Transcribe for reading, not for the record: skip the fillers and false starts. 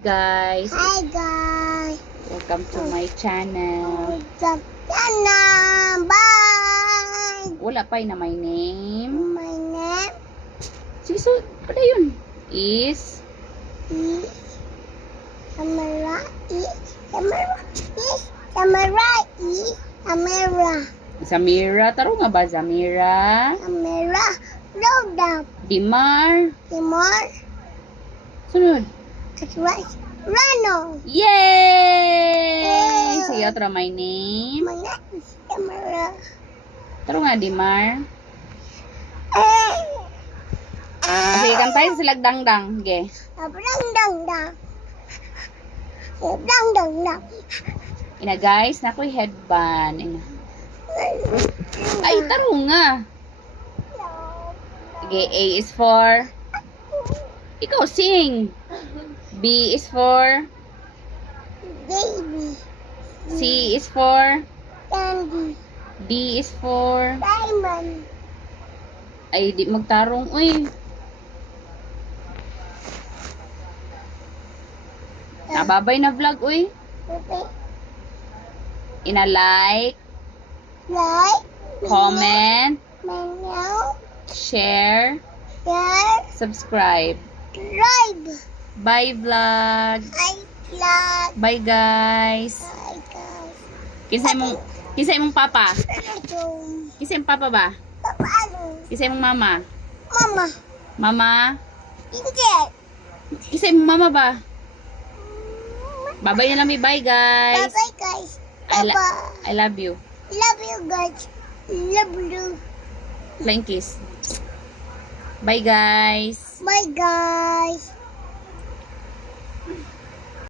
Guys, Hi guys. welcome to my channel. Bye. Wala pa na my name. My name Sige, so, pada yun? Is is Samara. Samara. Zamira. Taro nga ba, Zamira? Samara. Roda. Dimar. Timor. Sunod. Katwas. Rano. Yay! Sige, tara my name. My name is Samara. Taro nga, Dimar. Sige, kantayin sila dangdang. Sige. Dang. Ina guys, na ako'y headband. Ina. Ay, taro nga. Sige, A is for... Ikaw, sing. B is for... Baby. C is for... Candy. D is for... Diamond. Ay, di magtarong. Uy. Nababay na vlog, uy. Ina like, Like. comment, Menu. share, Share. subscribe. Drive. Bye vlog. I love. Bye guys. I guys. Kinsay mong papa? Ano? Kinsay mong papa ba? Paano? Kinsay mong mama? Mama. Mama? Hindi. Kinsay mong mama ba? Babay na lang, bye guys. Bye-bye guys. I Bye-bye. love you. Love you guys. Love you. Flying kiss. Bye guys. Bye guys.